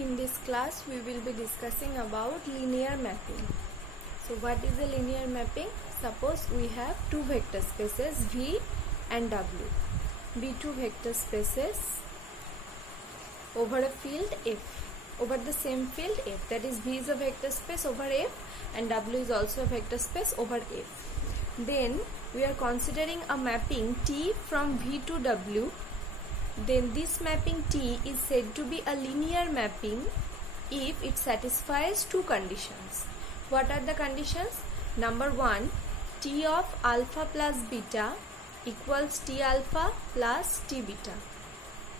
In this class we will be discussing about linear mapping. So what is a linear mapping? Suppose we have two vector spaces V and W. Be two vector spaces over a field F, over the same field F. That is, V is a vector space over F and W is also a vector space over F. Then we are considering a mapping T from V to W. Then this mapping T is said to be a linear mapping if it satisfies two conditions. What are the conditions? Number one, T of alpha plus beta equals T alpha plus T beta.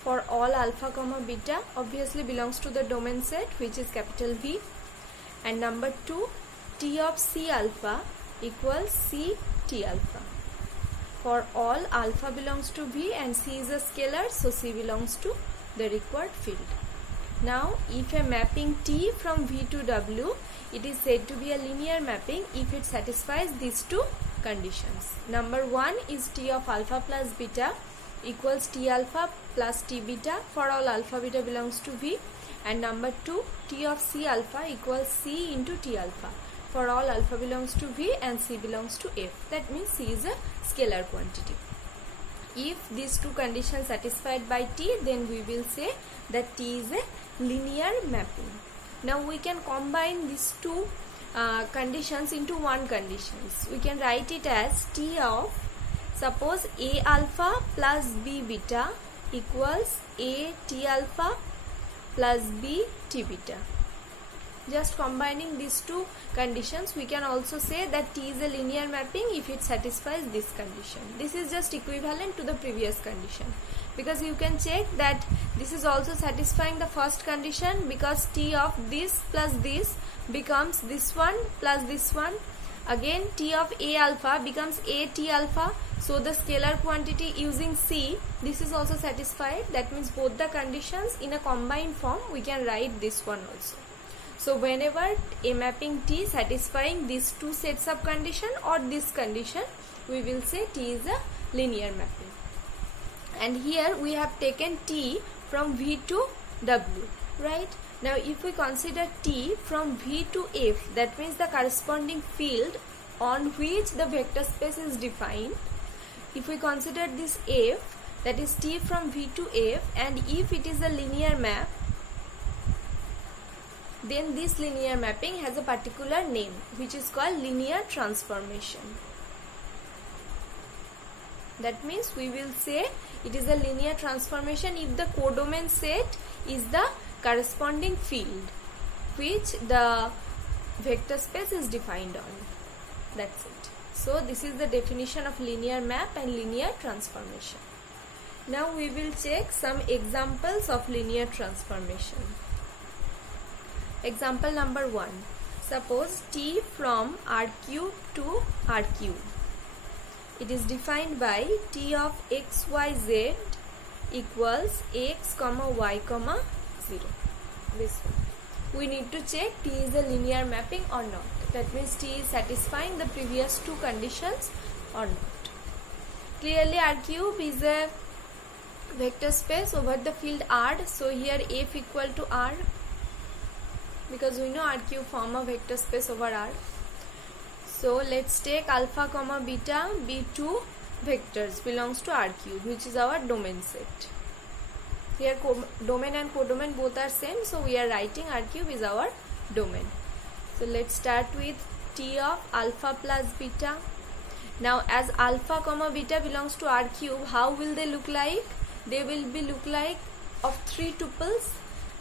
For all alpha comma beta obviously belongs to the domain set, which is capital V. And number two, T of C alpha equals C T alpha. For all alpha belongs to V and C is a scalar, so C belongs to the required field. Now if a mapping T from V to W, it is said to be a linear mapping if it satisfies these two conditions. Number one is T of alpha plus beta equals T alpha plus T beta for all alpha beta belongs to V. And number two, T of C alpha equals C into T alpha for all alpha belongs to V and C belongs to F. That means C is a scalar quantity. If these two conditions satisfied by T, then we will say that T is a linear mapping. Now we can combine these two conditions into one condition. We can write it as T of, suppose A alpha plus B beta equals A T alpha plus B T beta. Just combining these two conditions, we can also say that T is a linear mapping if it satisfies this condition. This is just equivalent to the previous condition, because you can check that this is also satisfying the first condition, because T of this plus this becomes this one plus this one. Again T of A alpha becomes A T alpha, so the scalar quantity using C, this is also satisfied. That means both the conditions in a combined form we can write this one also. So whenever a mapping T satisfying these two sets of condition or this condition, we will say T is a linear mapping. And here we have taken T from V to W, right? Now if we consider T from V to F, that means the corresponding field on which the vector space is defined. If we consider this F, that is T from V to F, and if it is a linear map, then this linear mapping has a particular name which is called linear transformation. That means we will say it is a linear transformation if the codomain set is the corresponding field which the vector space is defined on. That's it. So this is the definition of linear map and linear transformation. Now we will check some examples of linear transformation. Example number 1. Suppose T from RQ to RQ. It is defined by T of XYZ equals X, Y, 0. This one. We need to check T is a linear mapping or not. That means T is satisfying the previous two conditions or not. Clearly R cube is a vector space over the field R. So here F equal to R, because we know R cube form a vector space over R. So let's take alpha comma beta be two vectors belongs to R cube, which is our domain set. Here domain and codomain both are same, so we are writing R cube is our domain. So let's start with T of alpha plus beta. Now as alpha comma beta belongs to R cube, how will they look like? They will be look like of three tuples.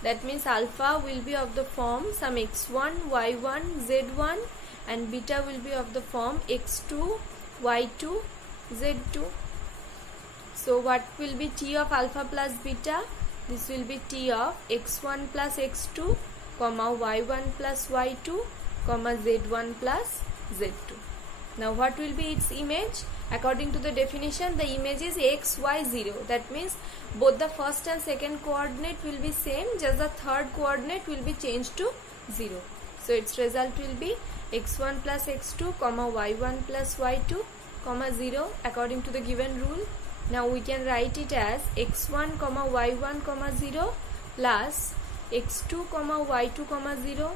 That means alpha will be of the form some x1, y1, z1, and beta will be of the form x2, y2, z2. So what will be T of alpha plus beta? This will be T of x1 plus x2, comma y1 plus y2, comma z1 plus z2. Now what will be its image? According to the definition, the image is x, y, 0. That means both the first and second coordinate will be same, just the third coordinate will be changed to 0. So its result will be x1 plus x2, comma y1 plus y2, comma 0 according to the given rule. Now we can write it as x1, y1, 0 plus x2 comma y2 comma 0,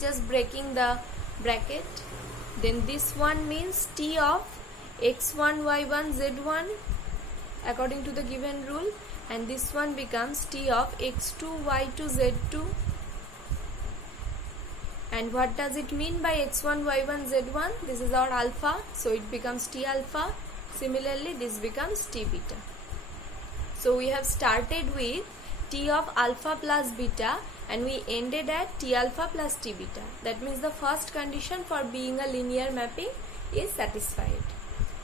just breaking the bracket. Then this one means t of x1 y1 z1 according to the given rule, and this one becomes t of x2 y2 z2. And what does it mean by x1 y1 z1? This is our alpha, so it becomes t alpha. Similarly, this becomes t beta. So we have started with t of alpha plus beta and we ended at t alpha plus t beta. That means the first condition for being a linear mapping is satisfied.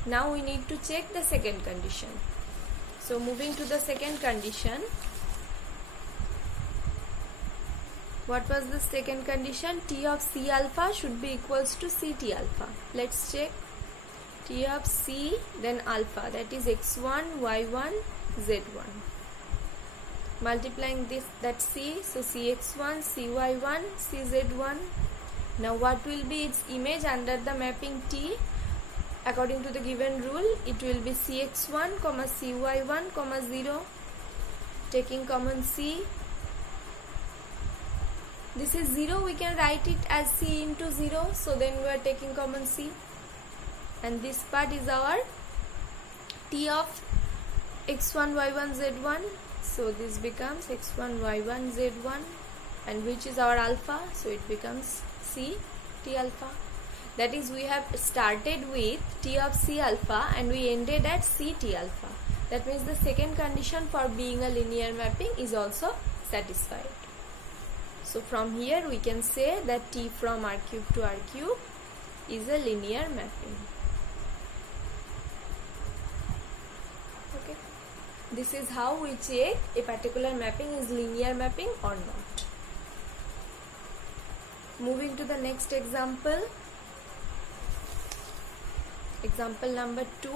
Now we need to check the second condition. So moving to the second condition. What was the second condition? T of C alpha should be equals to CT alpha. Let's check. T of C then alpha, that is x1 y1 z1. Multiplying this, that C, so cx1 cy1 cz1. Now what will be its image under the mapping T? According to the given rule, it will be cx1 comma cy1 comma 0. Taking common C, this is 0, we can write it as C into 0, so then we are taking common C, and this part is our T of x1 y1 z1, so this becomes x1 y1 z1, and which is our alpha, so it becomes C T alpha. That is, we have started with T of C alpha and we ended at C T alpha. That means the second condition for being a linear mapping is also satisfied. So from here we can say that T from R cube to R cube is a linear mapping. Okay. This is how we check a particular mapping is linear mapping or not. Moving to the next example. Example number 2.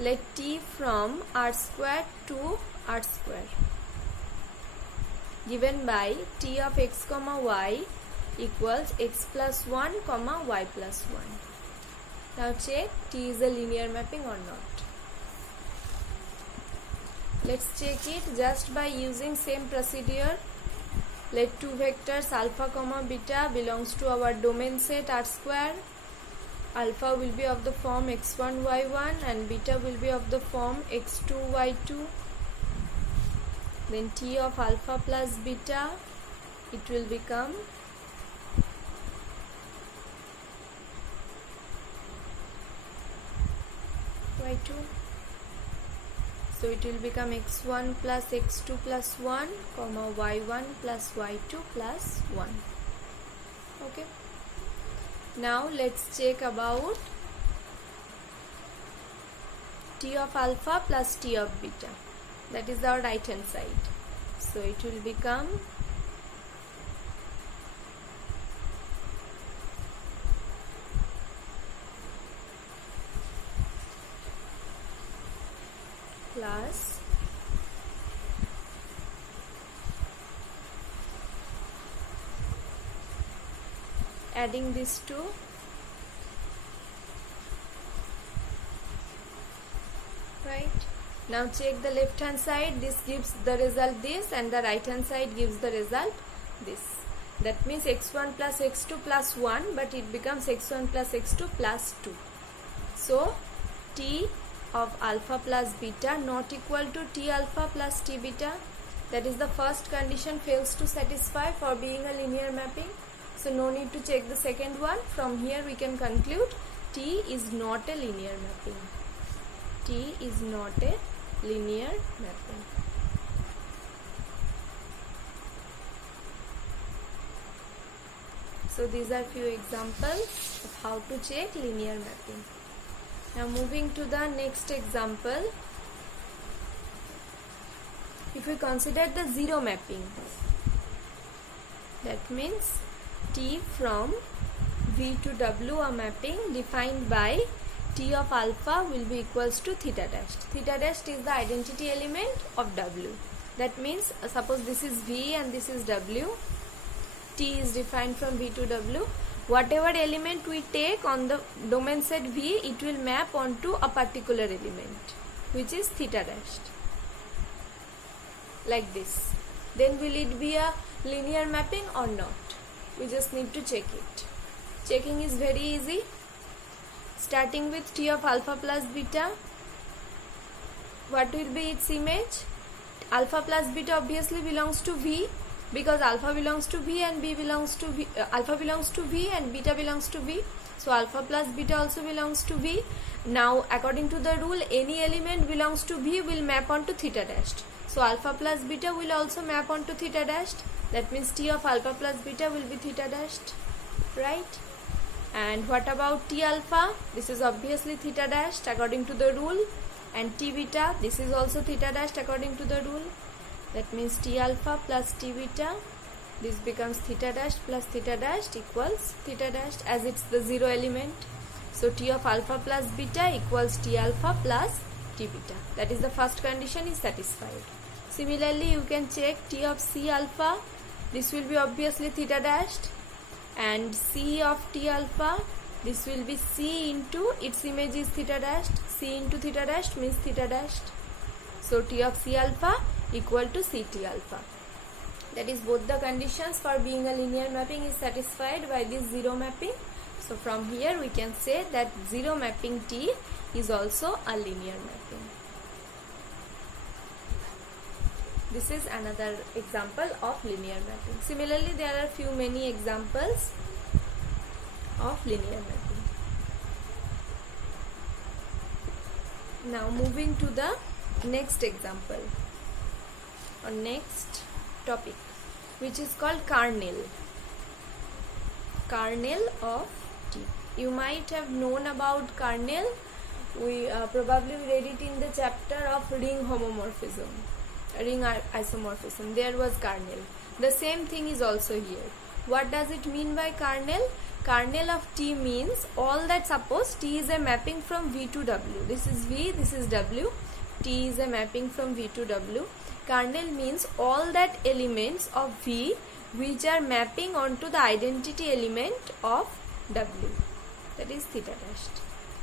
Let T from R square to R square given by T of x comma y equals x plus 1 comma y plus 1. Now check T is a linear mapping or not. Let's check it just by using same procedure. Let two vectors alpha comma beta belongs to our domain set R square. Alpha will be of the form x1 y1 and beta will be of the form x2 y2. Then T of alpha plus beta, it will become y2. So it will become x1 plus x2 plus 1 comma y1 plus y2 plus 1. Okay. Now let's check about T of alpha plus T of beta. That is our right hand side. So it will become plus adding these two, right? Now check the left hand side. This gives the result this, and the right hand side gives the result this. That means x1 plus x2 plus 1, but it becomes x1 plus x2 plus 2. So T of alpha plus beta not equal to T alpha plus T beta. That is the first condition fails to satisfy for being a linear mapping. So no need to check the second one. From here we can conclude T is not a linear mapping. T is not a linear mapping. So these are few examples of how to check linear mapping. Now moving to the next example. If we consider the zero mapping, that means T from V to W a mapping defined by T of alpha will be equals to theta dashed. Theta dashed is the identity element of W. That means suppose this is V and this is W. T is defined from V to W. Whatever element we take on the domain set V, it will map onto a particular element, which is theta dashed. Like this. then will it be a linear mapping or not? We just need to check it. Checking is very easy. Starting with T of alpha plus beta, what will be its image? Alpha plus beta obviously belongs to V, because alpha belongs to V and B belongs to V. Alpha belongs to V and beta belongs to V. So alpha plus beta also belongs to V. Now according to the rule, any element belongs to V will map onto theta dashed. So alpha plus beta will also map onto theta dashed. That means T of alpha plus beta will be theta dashed, right? And what about T alpha? This is obviously theta dashed according to the rule. And T beta, this is also theta dashed according to the rule. That means T alpha plus T beta, this becomes theta dashed plus theta dashed equals theta dashed, as it's the zero element. So T of alpha plus beta equals T alpha plus T beta. That is the first condition is satisfied. Similarly, you can check T of C alpha. This will be obviously theta dashed. And C of T alpha, this will be C into, its image is theta dashed. C into theta dashed means theta dashed. So T of C alpha equal to CT alpha. That is, both the conditions for being a linear mapping is satisfied by this zero mapping. So from here we can say that zero mapping T is also a linear mapping. This is another example of linear mapping. Similarly, there are many examples of linear mapping. Now moving to the next example or next topic, which is called kernel. Kernel of T. You might have known about kernel. We probably read it in the chapter of ring homomorphism, ring isomorphism. There was kernel. The same thing is also here. What does it mean by kernel? Kernel of T means all that, suppose T is a mapping from V to W. This is V, this is W. T is a mapping from V to W. Kernel means all that elements of V which are mapping onto the identity element of W. That is theta dashed.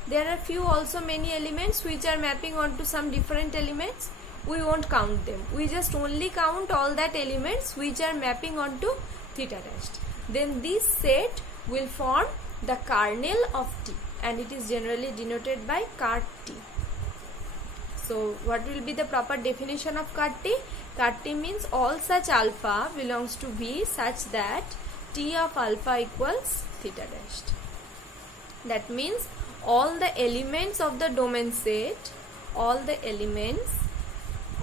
There are many elements which are mapping onto some different elements. We won't count them. We just only count all that elements which are mapping onto theta dashed. Then this set will form the kernel of T, and it is generally denoted by kart T. So what will be the proper definition of kart T? Kart T means all such alpha belongs to V such that T of alpha equals theta dashed. That means all the elements of the domain set, all the elements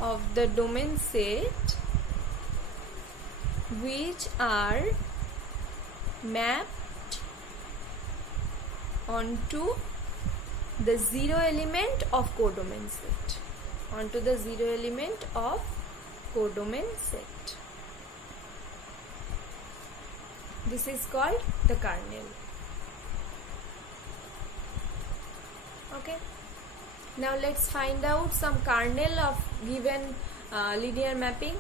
of the domain set which are mapped onto the zero element of codomain set, onto the zero element of codomain set. This is called the kernel. Okay. Now let's find out some kernel of given linear mapping.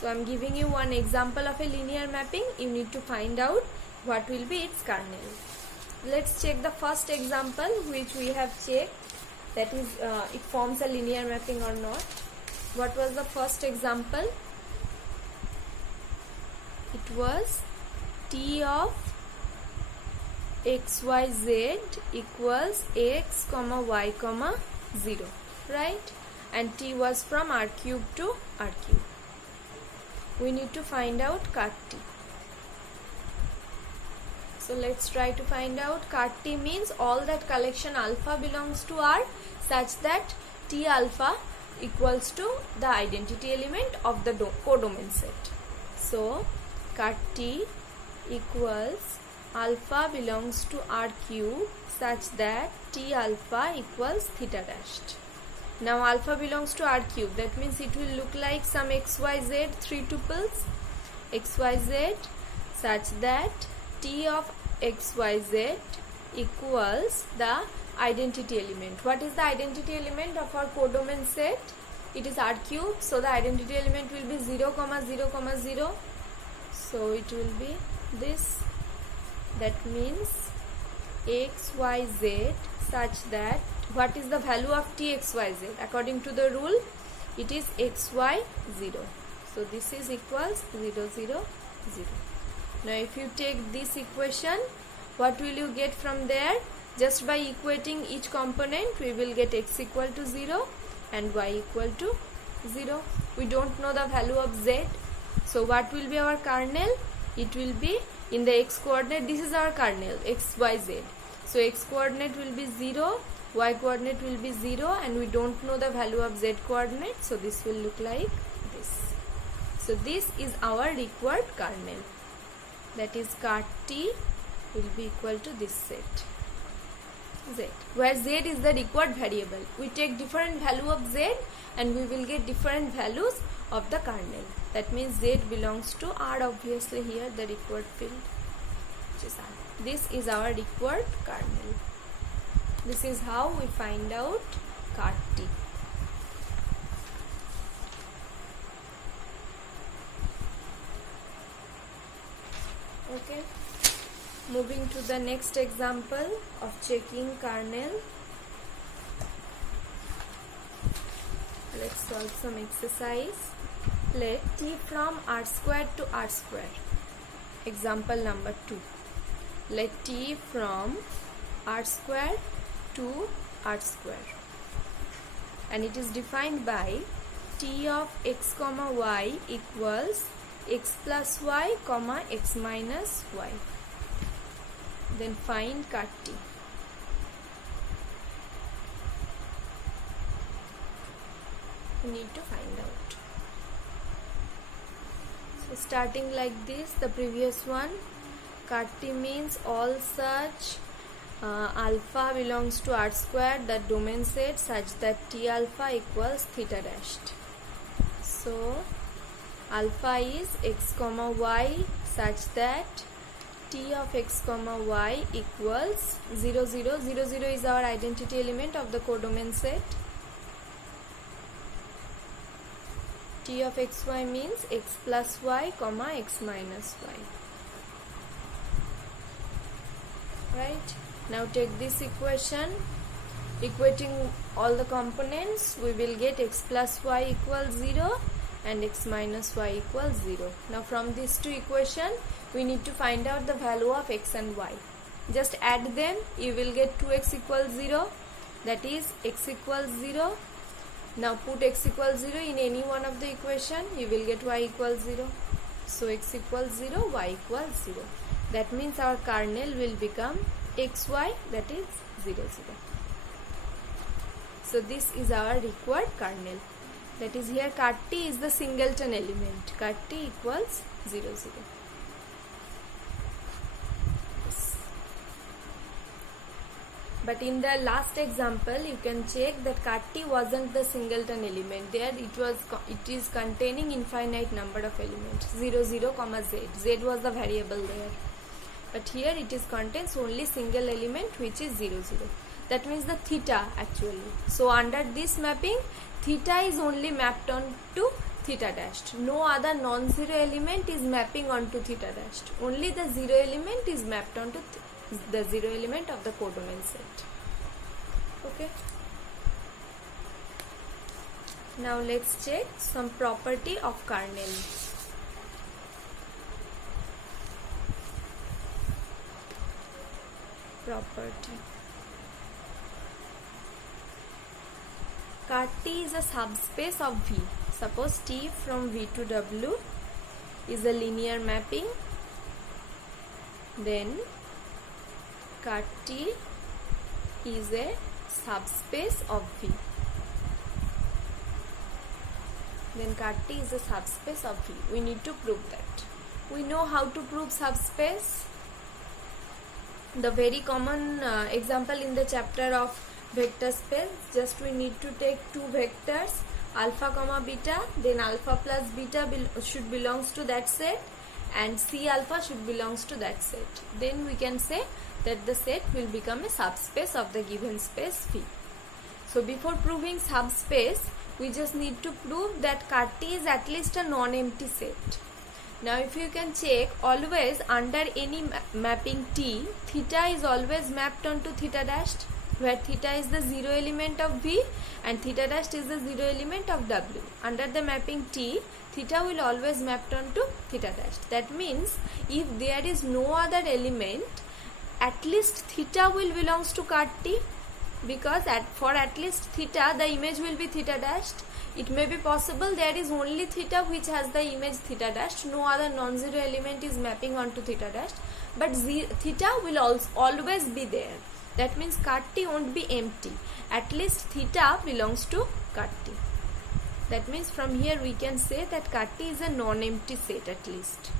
So I am giving you one example of a linear mapping. You need to find out what will be its kernel. Let's check the first example which we have checked, that is it forms a linear mapping or not. What was the first example? It was T of xyz equals x comma y comma 0, right? And T was from R cube to R cube. We need to find out kart T. So let's try to find out. Kart T means all that collection alpha belongs to R such that T alpha equals to the identity element of the codomain set. So kart T equals alpha belongs to R cube such that T alpha equals theta dashed. Now alpha belongs to R cube, that means it will look like some xyz, 3 tuples xyz such that T of xyz equals the identity element. What is the identity element of our codomain set? It is R cube, so the identity element will be 0, 0, 0. So it will be this. That means xyz such that, what is the value of T xyz? According to the rule, it is xy0. So this is equals 0, 0, 0. Now if you take this equation, what will you get from there? Just by equating each component, we will get x equal to 0 and y equal to 0. We don't know the value of z. So what will be our kernel? It will be in the x coordinate. This is our kernel, x, y, z. So x coordinate will be 0, y coordinate will be 0, and we don't know the value of z coordinate. So this will look like this. So this is our required kernel. That is cart T will be equal to this set z, where z is the required variable. We take different value of z and we will get different values of the kernel. That means z belongs to R, obviously here the required field, which is R. This is our required kernel. This is how we find out cart T. Okay, moving to the next example of checking kernel. Let's solve some exercise. Let T from R square to R square. Example number 2. Let T from R square to R square, and it is defined by T of x comma y equals x plus y comma x minus y. Then find cart T. We need to find out. So starting like this, the previous one, cart T means all such alpha belongs to R square, that domain set such that T alpha equals theta dashed. So alpha is x comma y such that T of x comma y equals 0, 0. 0, 0 is our identity element of the codomain set. T of xy means x plus y comma x minus y. Right? Now take this equation. Equating all the components, we will get x plus y equals 0 and x minus y equals 0. Now from these two equations, we need to find out the value of x and y. Just add them, you will get 2x equals 0, that is x equals 0. Now put x equals 0 in any one of the equation, you will get y equals 0. So x equals 0, y equals 0. That means our kernel will become xy, that is 0, 0. So this is our required kernel. That is, here cart T is the singleton element. Cart T equals 0, 0. Yes. But in the last example, you can check that cart T wasn't the singleton element. There it is containing infinite number of elements, 0, 0, comma z. Z was the variable there. But here it is contains only single element, which is 0, 0. That means the theta actually. So under this mapping, theta is only mapped on to theta dashed. No other non-zero element is mapping onto theta dashed. Only the zero element is mapped onto the zero element of the codomain set. Okay. Now let's check some property of kernel. Property. Cart T is a subspace of V. Suppose T from V to W is a linear mapping. Then cart T is a subspace of V. Then cart T is a subspace of V. We need to prove that. We know how to prove subspace. The very common example in the chapter of vector space, just we need to take two vectors, alpha comma beta, then alpha plus beta should belongs to that set and C alpha should belongs to that set. Then we can say that the set will become a subspace of the given space V. So before proving subspace, we just need to prove that cart T is at least a non-empty set. Now if you can check, always under any mapping T, theta is always mapped onto theta dashed, where theta is the zero element of V and theta dashed is the zero element of W. Under the mapping T, theta will always mapped onto theta dash. That means if there is no other element, at least theta will belongs to card T, because for at least theta the image will be theta dashed. It may be possible there is only theta which has the image theta dashed, no other non-zero element is mapping onto theta dashed, but theta will always be there. That means card T won't be empty. At least theta belongs to card T. That means from here we can say that card T is a non-empty set at least.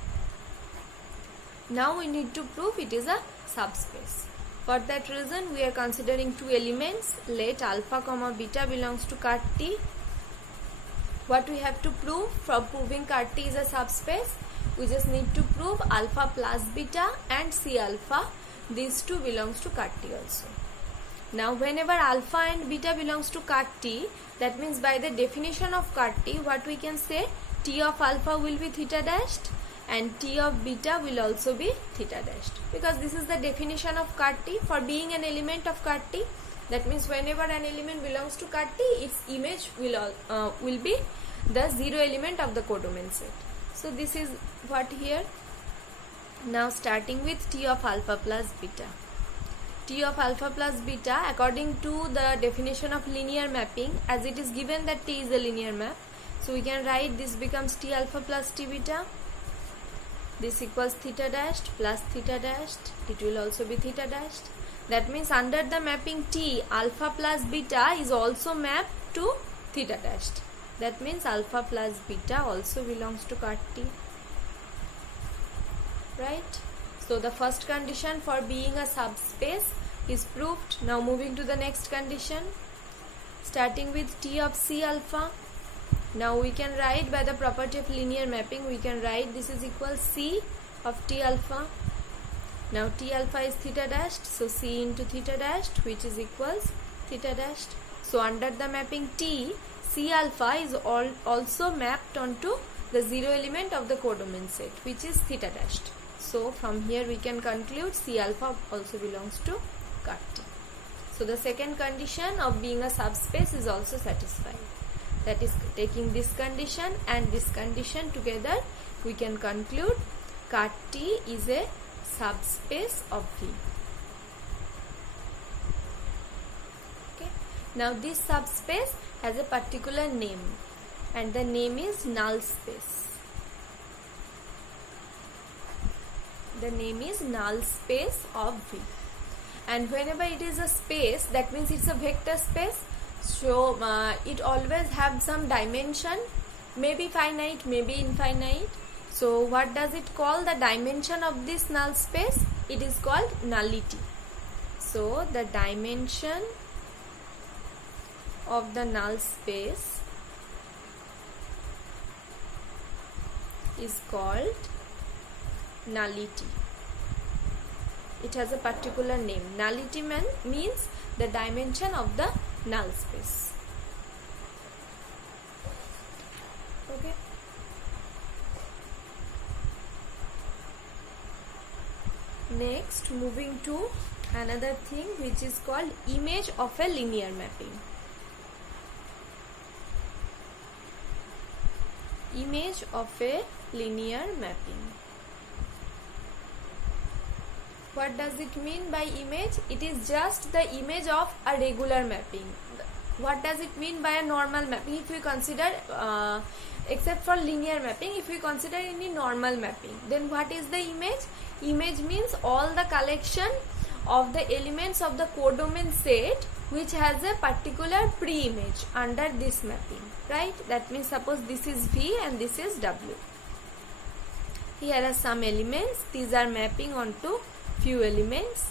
Now we need to prove it is a subspace. For that reason we are considering two elements. Let alpha comma beta belongs to card T. What we have to prove from proving card T is a subspace? We just need to prove alpha plus beta and C alpha. These two belongs to card T also. Now whenever alpha and beta belongs to card T, that means by the definition of card T, what we can say, T of alpha will be theta dashed and T of beta will also be theta dashed, because this is the definition of card T for being an element of card T. That means whenever an element belongs to card T, its image will be the zero element of the codomain set. So this is what here. Now starting with T of alpha plus beta. T of alpha plus beta, according to the definition of linear mapping, as it is given that T is a linear map, so we can write this becomes T alpha plus T beta. This equals theta dashed plus theta dashed. It will also be theta dashed. That means under the mapping T, alpha plus beta is also mapped to theta dashed. That means alpha plus beta also belongs to card T. Right? So the first condition for being a subspace is proved. Now moving to the next condition, starting with T of C alpha. Now we can write by the property of linear mapping, we can write this is equal C of T alpha. Now T alpha is theta dashed, so C into theta dashed, which is equals theta dashed. So under the mapping T, C alpha is also mapped onto the zero element of the codomain set, which is theta dashed. So from here we can conclude C alpha also belongs to card T. So the second condition of being a subspace is also satisfied. That is, taking this condition and this condition together, we can conclude card T is a subspace of V. Okay. Now this subspace has a particular name, and the name is null space. The name is null space of V. And whenever it is a space, that means it's a vector space. So it always have some dimension, maybe finite, maybe infinite. So what does it call the dimension of this null space? It is called nullity. So the dimension of the null space is called nullity. It has a particular name. Nullity means the dimension of the null space. Okay. Next, moving to another thing which is called image of a linear mapping. Image of a linear mapping. What does it mean by image? It is just the image of a regular mapping. What does it mean by a normal mapping? If we consider, except for linear mapping, if we consider any normal mapping, then what is the image? Image means all the collection of the elements of the codomain set which has a particular pre-image under this mapping, right? That means suppose this is V and this is W. Here are some elements. These are mapping onto few elements.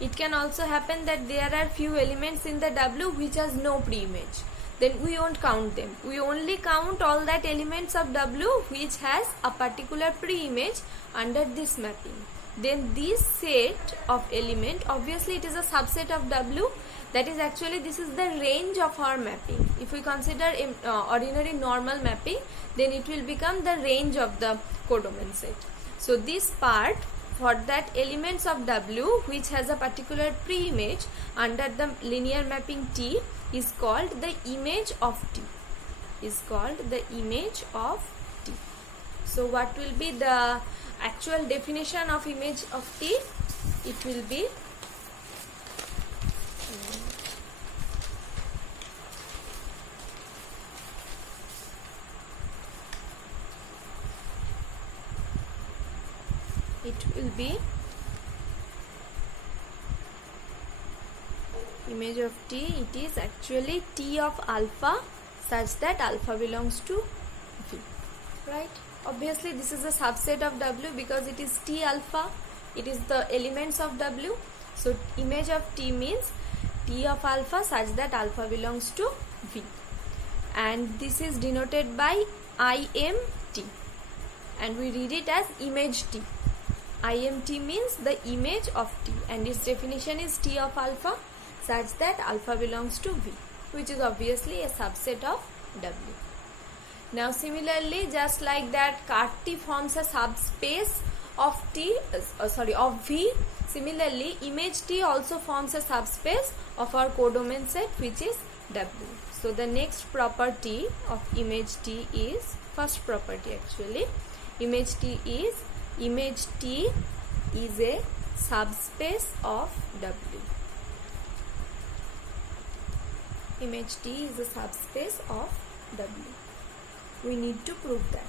It can also happen that there are few elements in the W which has no pre-image. Then we won't count them. We only count all that elements of W which has a particular pre-image under this mapping. Then this set of element, obviously it is a subset of W. That is actually, this is the range of our mapping. If we consider ordinary normal mapping, then it will become the range of the codomain set. So this part, for that elements of W which has a particular pre-image under the linear mapping T is called the image of T. Is called the image of T. So what will be the actual definition of image of T? It will be image of T, it is actually T of alpha such that alpha belongs to V, right? Obviously this is a subset of W because it is T alpha, it is the elements of W. So image of T means T of alpha such that alpha belongs to V, and this is denoted by IMT, and we read it as image T. IMT means the image of T, and its definition is T of alpha such that alpha belongs to V, which is obviously a subset of W. Now similarly, just like that T forms a subspace of of V, similarly image T also forms a subspace of our codomain set, which is W. So the next property of image T is, first property actually, image T is a subspace of W. Image T is a subspace of W. We need to prove that.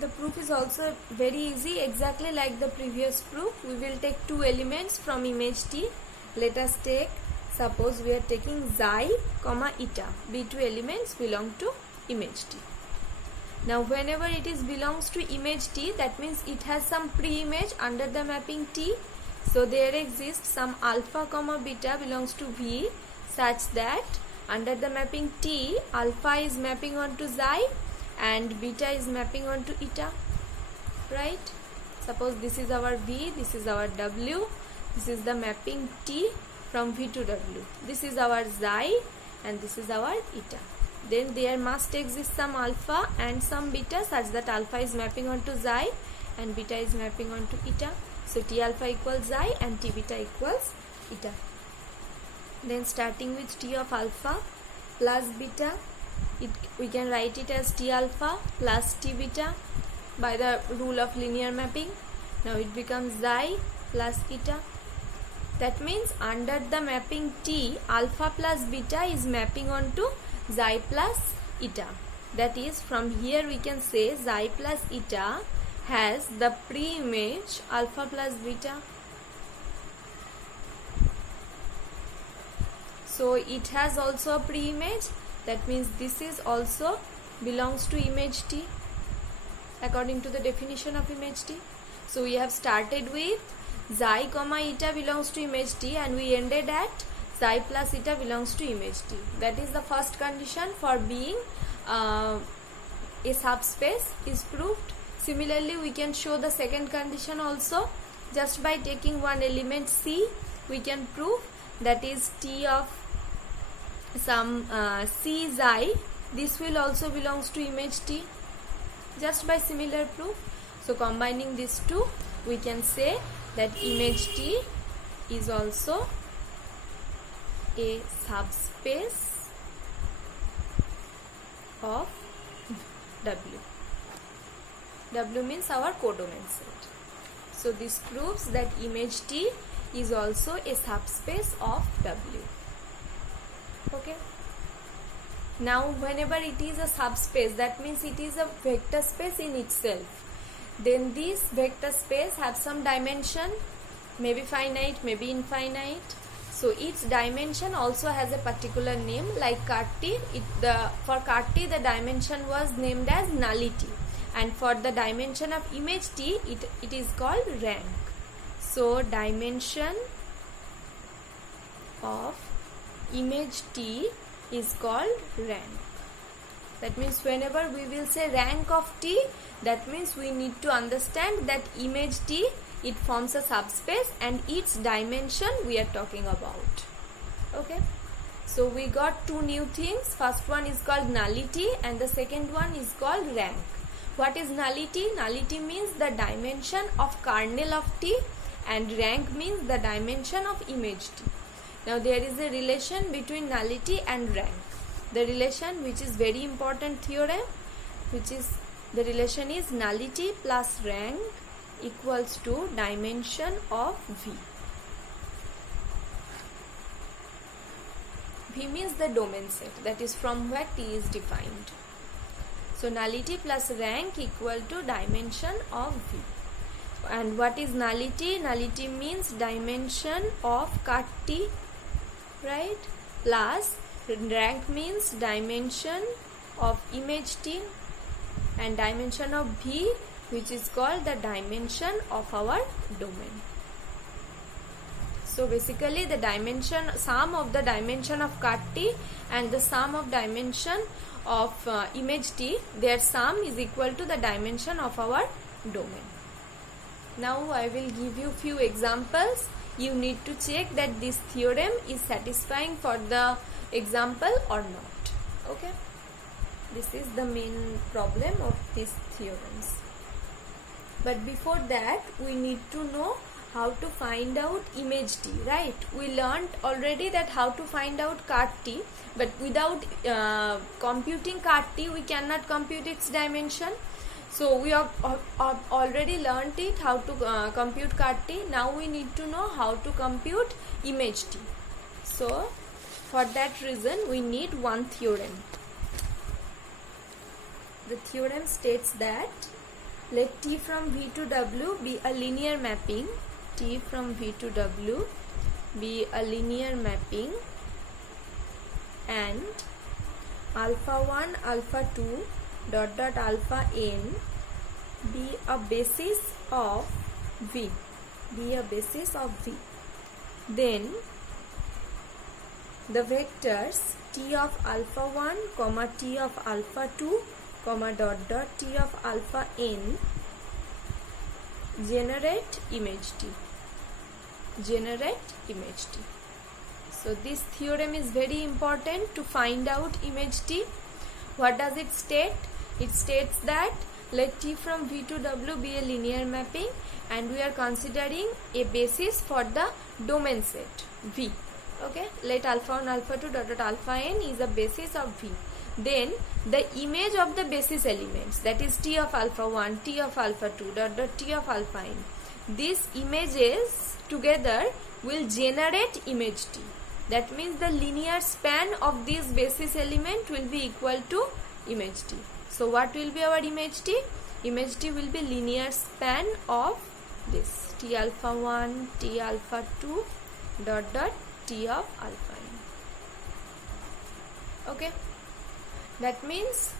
The proof is also very easy, exactly like the previous proof. We will take two elements from image T. Let us take, suppose we are taking xi, eta. These two elements belong to image T. Now whenever it is belongs to image T, that means it has some pre-image under the mapping T. So there exists some alpha beta belongs to V such that under the mapping T, alpha is mapping onto xi and beta is mapping onto eta, right? Suppose this is our V, this is our W, this is the mapping T from V to W. This is our xi and this is our eta. Then there must exist some alpha and some beta such that alpha is mapping onto xi and beta is mapping onto eta. So T alpha equals xi and T beta equals eta. Then starting with T of alpha plus beta, we can write it as T alpha plus T beta by the rule of linear mapping. Now it becomes xi plus eta. That means under the mapping T, alpha plus beta is mapping onto xi plus eta. That is, from here we can say xi plus eta has the pre-image alpha plus beta. So it has also a pre-image. That means this is also belongs to image T according to the definition of image T. So we have started with xi eta belongs to image T and we ended at xi plus eta belongs to image T. That is the first condition for being a subspace is proved. Similarly, we can show the second condition also. Just by taking one element C, we can prove, that is T of some C xi. This will also belongs to image T, just by similar proof. So combining these two, we can say that image T is also a subspace of W. W means our codomain set. So this proves that image T is also a subspace of W. Okay. Now whenever it is a subspace, that means it is a vector space in itself. Then this vector space has some dimension, maybe finite, maybe infinite. So each dimension also has a particular name, like Carty. For Carty the dimension was named as nullity, and for the dimension of image T it is called rank. So dimension of image T is called rank. That means whenever we will say rank of T, that means we need to understand that image T, it forms a subspace and its dimension we are talking about. Okay. So we got two new things. First one is called nullity and the second one is called rank. What is nullity? Nullity means the dimension of kernel of T and rank means the dimension of image T. Now there is a relation between nullity and rank. The relation, which is very important theorem, which is the relation is nullity plus rank equals to dimension of V. V means the domain set, that is from where T is defined. So nullity plus rank equal to dimension of V. And what is nullity? Nullity means dimension of cut T, right? Plus rank means dimension of image T, and dimension of V, which is called the dimension of our domain. So basically the dimension, sum of the dimension of cut T and the sum of dimension of image T, their sum is equal to the dimension of our domain. Now I will give you few examples. You need to check that this theorem is satisfying for the example or not. Okay, this is the main problem of these theorems. But before that, we need to know how to find out image T, right? We learned already that how to find out cut T, but without computing cut T, we cannot compute its dimension. So we have already learned it, how to compute cut T. Now we need to know how to compute image T. So for that reason, we need one theorem. The theorem states that let T from V to W be a linear mapping. T from V to W be a linear mapping, and alpha 1, alpha 2, dot dot alpha n be a basis of V. Be a basis of V. Then the vectors T of alpha 1, comma T of alpha 2, comma dot dot T of alpha n generate image T. Generate image T. So this theorem is very important to find out image T. What does it state? It states that let T from V to W be a linear mapping, and we are considering a basis for the domain set V. Okay, let alpha 1, alpha 2, dot dot alpha n is a basis of V. Then the image of the basis elements, that is T of alpha 1, T of alpha 2, dot dot T of alpha n, these images together will generate image T. That means the linear span of this basis element will be equal to image T. So what will be our image T? Image T will be linear span of this T alpha 1, T alpha 2, dot dot T of alpha n. Okay, that means